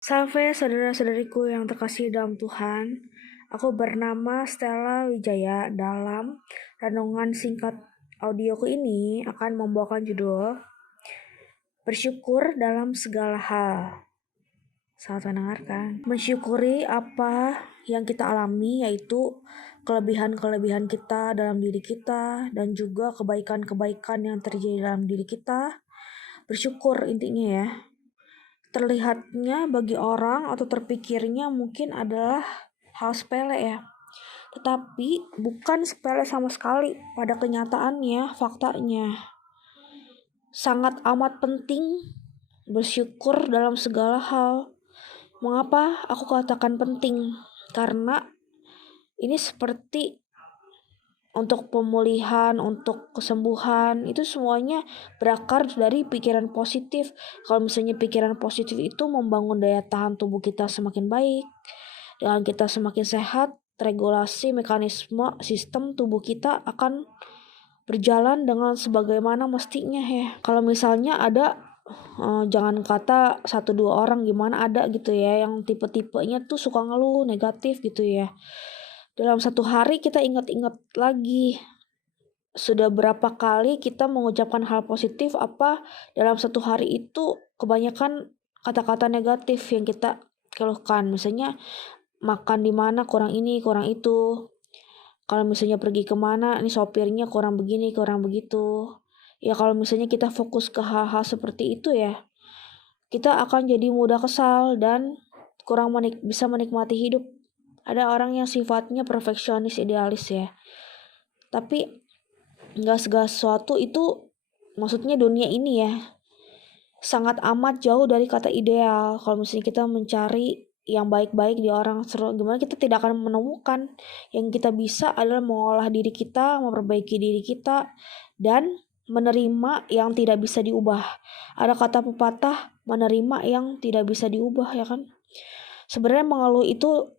Salve saudara-saudariku yang terkasih dalam Tuhan. Aku bernama Stella Wijaya. Dalam renungan singkat audioku ini akan membawakan judul Bersyukur dalam segala hal. Selamat mendengarkan. Mensyukuri apa yang kita alami, yaitu kelebihan-kelebihan kita dalam diri kita dan juga kebaikan-kebaikan yang terjadi dalam diri kita. Bersyukur intinya ya. Terlihatnya bagi orang atau terpikirnya mungkin adalah hal sepele ya. Tetapi bukan sepele sama sekali pada kenyataannya, faktanya. Sangat amat penting bersyukur dalam segala hal. Mengapa aku katakan penting? Karena ini seperti untuk pemulihan, untuk kesembuhan, itu semuanya berakar dari pikiran positif. Kalau misalnya pikiran positif itu membangun daya tahan tubuh kita semakin baik, dengan kita semakin sehat, regulasi mekanisme sistem tubuh kita akan berjalan dengan sebagaimana mestinya ya. Kalau misalnya ada jangan kata 1-2 orang, gimana ada gitu ya yang tipe-tipenya tuh suka ngeluh negatif gitu ya. Dalam satu hari kita ingat-ingat lagi sudah berapa kali kita mengucapkan hal positif apa dalam satu hari itu kebanyakan kata-kata negatif yang kita keluhkan. Misalnya makan di mana kurang ini, kurang itu. Kalau misalnya pergi kemana, ini sopirnya kurang begini, kurang begitu. Ya kalau misalnya kita fokus ke hal-hal seperti itu ya, kita akan jadi mudah kesal dan kurang bisa menikmati hidup. Ada orang yang sifatnya perfeksionis, idealis ya. Tapi nggak segala sesuatu itu, maksudnya dunia ini ya, sangat amat jauh dari kata ideal. Kalau misalnya kita mencari yang baik-baik di orang, gimana kita tidak akan menemukan. Yang kita bisa adalah mengolah diri kita, memperbaiki diri kita, dan menerima yang tidak bisa diubah. Ada kata pepatah, menerima yang tidak bisa diubah ya kan. Sebenarnya mengeluh itu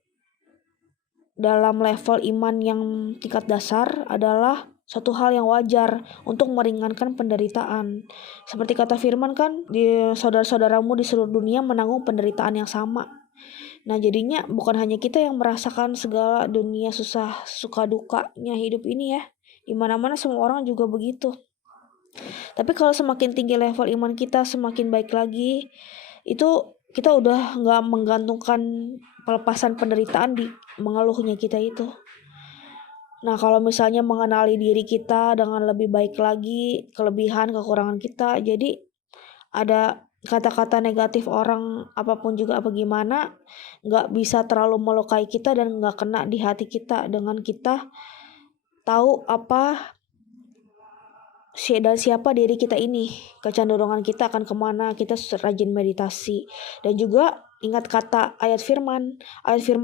dalam level iman yang tingkat dasar adalah suatu hal yang wajar untuk meringankan penderitaan. Seperti kata firman kan, di saudara-saudaramu di seluruh dunia menanggung penderitaan yang sama. Nah jadinya bukan hanya kita yang merasakan segala dunia susah, suka dukanya hidup ini ya. Dimana-mana semua orang juga begitu. Tapi kalau semakin tinggi level iman kita, semakin baik lagi, itu kita udah gak menggantungkan pelepasan penderitaan di mengeluhnya kita itu. Nah kalau misalnya mengenali diri kita dengan lebih baik lagi, kelebihan, kekurangan kita, jadi ada kata-kata negatif orang apapun juga apa gimana, gak bisa terlalu melukai kita dan gak kena di hati kita dengan kita tahu apa dan siapa diri kita ini, kecenderungan kita akan kemana, kita rajin meditasi. Dan juga ingat kata ayat firman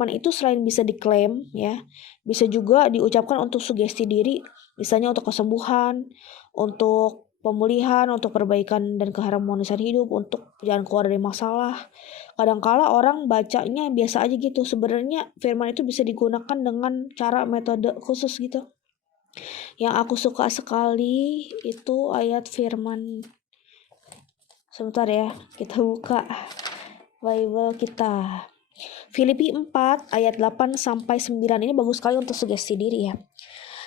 itu selain bisa diklaim ya, bisa juga diucapkan untuk sugesti diri, misalnya untuk kesembuhan, untuk pemulihan, untuk perbaikan dan keharmonisan hidup, untuk jalan keluar dari masalah. Kadangkala orang bacanya biasa aja gitu, sebenarnya firman itu bisa digunakan dengan cara metode khusus gitu. Yang aku suka sekali itu ayat firman. Sebentar ya, kita buka Bible kita. Filipi 4 ayat 8 sampai 9 ini bagus sekali untuk sugesti diri ya.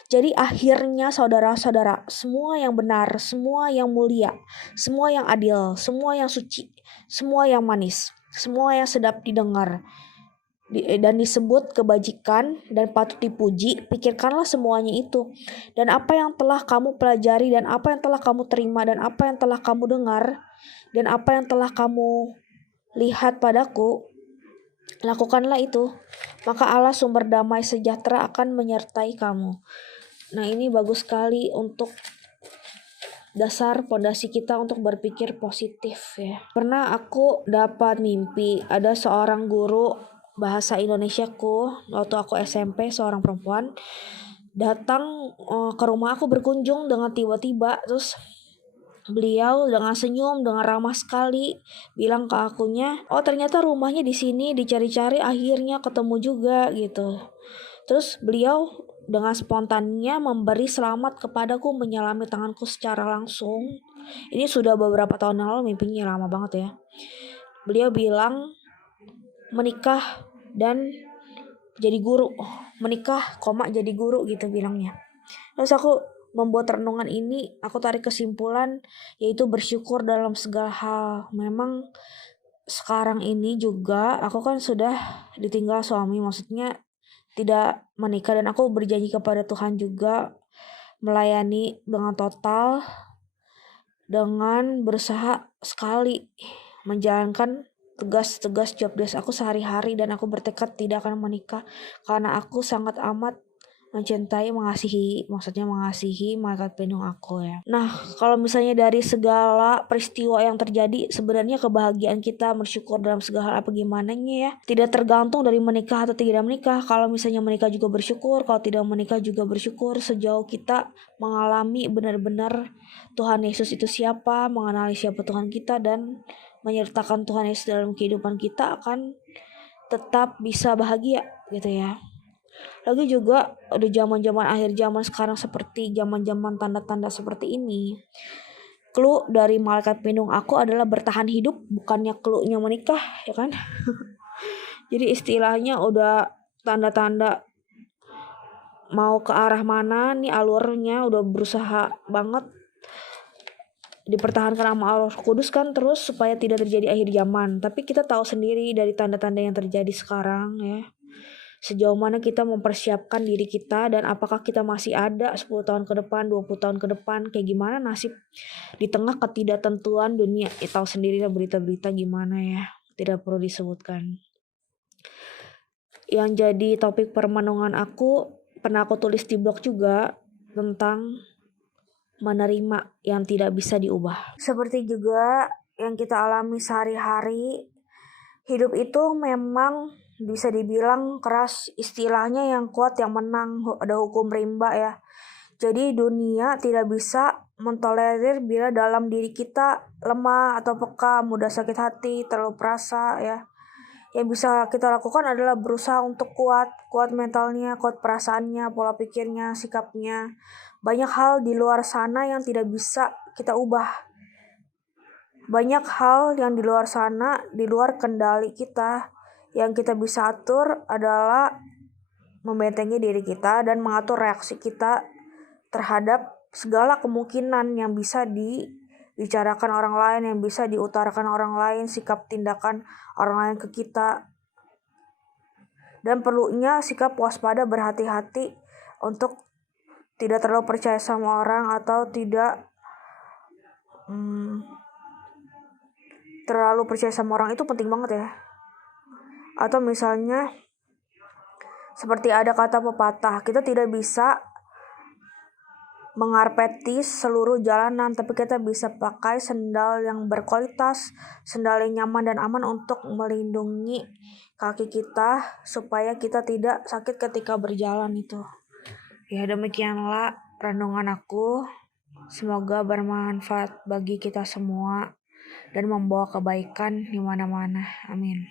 Jadi akhirnya saudara-saudara, semua yang benar, semua yang mulia, semua yang adil, semua yang suci, semua yang manis, semua yang sedap didengar, dan disebut kebajikan dan patut dipuji, pikirkanlah semuanya itu. Dan apa yang telah kamu pelajari, dan apa yang telah kamu terima, dan apa yang telah kamu dengar, dan apa yang telah kamu lihat padaku, lakukanlah itu. Maka Allah sumber damai sejahtera akan menyertai kamu. Nah ini bagus sekali untuk dasar pondasi kita untuk berpikir positif ya. Pernah aku dapat mimpi ada seorang guru bahasa Indonesiaku waktu aku SMP, seorang perempuan datang ke rumah aku berkunjung dengan tiba-tiba. Terus beliau dengan senyum, dengan ramah sekali bilang ke akunya, oh ternyata rumahnya di sini, dicari-cari akhirnya ketemu juga gitu. Terus beliau dengan spontannya memberi selamat kepadaku, menyelami tanganku secara langsung. Ini sudah beberapa tahun lalu, mimpinya lama banget ya. Beliau bilang, menikah dan jadi guru. Menikah, jadi guru gitu bilangnya. Terus aku membuat renungan ini, aku tarik kesimpulan yaitu bersyukur dalam segala hal. Memang sekarang ini juga aku kan sudah ditinggal suami, maksudnya tidak menikah, dan aku berjanji kepada Tuhan juga melayani dengan total, dengan berusaha sekali menjalankan tugas-tugas job desk aku sehari-hari, dan aku bertekad tidak akan menikah karena aku sangat amat mencintai, maksudnya mengasihi malaikat pelindung aku ya. Nah, kalau misalnya dari segala peristiwa yang terjadi, sebenarnya kebahagiaan kita bersyukur dalam segala hal apa gimana ya. Tidak tergantung dari menikah atau tidak menikah. Kalau misalnya menikah juga bersyukur, kalau tidak menikah juga bersyukur, sejauh kita mengalami benar-benar Tuhan Yesus itu siapa, mengenali siapa Tuhan kita, dan menyertakan Tuhan Yesus dalam kehidupan kita, akan tetap bisa bahagia gitu ya. Lagi juga udah zaman-zaman akhir zaman sekarang, seperti zaman-zaman tanda-tanda seperti ini. Clue dari malaikat pelindung aku adalah bertahan hidup, bukannya clue-nya menikah, ya kan? Jadi istilahnya udah tanda-tanda mau ke arah mana nih alurnya, udah berusaha banget dipertahankan sama Allah Kudus kan, terus supaya tidak terjadi akhir zaman. Tapi kita tahu sendiri dari tanda-tanda yang terjadi sekarang ya, sejauh mana kita mempersiapkan diri kita, dan apakah kita masih ada 10 tahun ke depan, 20 tahun ke depan, kayak gimana nasib di tengah ketidaktentuan dunia. Tahu sendiri lah berita-berita gimana ya, tidak perlu disebutkan. Yang jadi topik permenungan aku, pernah aku tulis di blog juga, tentang menerima yang tidak bisa diubah. Seperti juga yang kita alami sehari-hari, hidup itu memang bisa dibilang keras, istilahnya yang kuat yang menang, ada hukum rimba ya. Jadi dunia tidak bisa mentolerir bila dalam diri kita lemah atau peka, mudah sakit hati, terlalu perasa ya. Yang bisa kita lakukan adalah berusaha untuk kuat mentalnya, kuat perasaannya, pola pikirnya, sikapnya. Banyak hal di luar sana yang tidak bisa kita ubah. Banyak hal yang di luar sana, di luar kendali kita. Yang kita bisa atur adalah membentengi diri kita dan mengatur reaksi kita terhadap segala kemungkinan yang bisa dibicarakan orang lain, yang bisa diutarakan orang lain, sikap tindakan orang lain ke kita. Dan perlunya sikap waspada, berhati-hati untuk tidak terlalu percaya sama orang, atau tidak terlalu percaya sama orang, itu penting banget ya. Atau misalnya seperti ada kata pepatah, kita tidak bisa mengarpeti seluruh jalanan, tapi kita bisa pakai sendal yang berkualitas, sendal yang nyaman dan aman untuk melindungi kaki kita supaya kita tidak sakit ketika berjalan itu. Ya, demikianlah renungan aku. Semoga bermanfaat bagi kita semua dan membawa kebaikan di mana-mana. Amin.